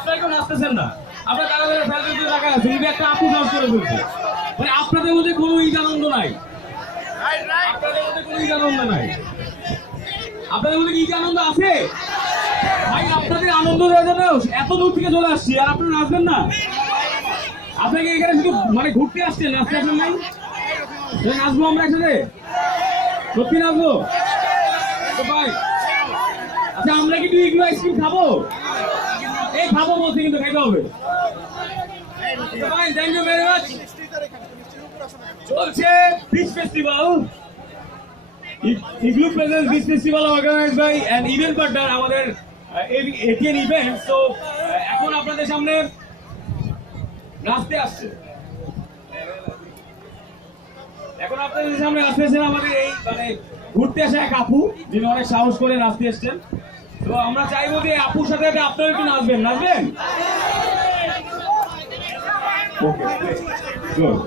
আপনারা কেউ নাচতেছেন না, আপনার টাকা টাকা আছে, যদি একটা আপু নাচ করে ফেলছে, মানে আপনাদের মধ্যে কোনো ঈদ আনন্দ নাই, আপনাদের মধ্যে কোনো ঈদ আনন্দ নাই। আপনাদের মধ্যে ঈদ আনন্দ আছে ভাই? আপনাদের আনন্দ দেওয়ার জন্য এত দূর থেকে চলে আসছি, আর আপনারা নাচবেন না? আপনাকে এখানে শুধু মানে ঘুরতে আসছেন, নাচতে আসেন নাই? নাচবো আমরা একসাথে, সত্যি নাচবো তো ভাই। আচ্ছা আমরা কি ইগলু আইসক্রিম খাবো? এই খাবো বলছি, কিন্তু খাইতে হবে। Thank you very much. চলছে beach festival, Igloo presents beach festival organized by an event partner আমাদের এটিএন ইভেন্ট। তো এখন আপনাদের সামনে নাচতে আসছে, এখন আপনাদের সামনে আসতেছেন আমাদের এই মানে ঘুরতে আসা এক আপু, যিনি অনেক সাহস করে নাচতে এসছেন। তো আমরা চাইবো যে আপুর সাথে আপনারা একটু নাচবেন, নাচবেন? ওকে, গুড।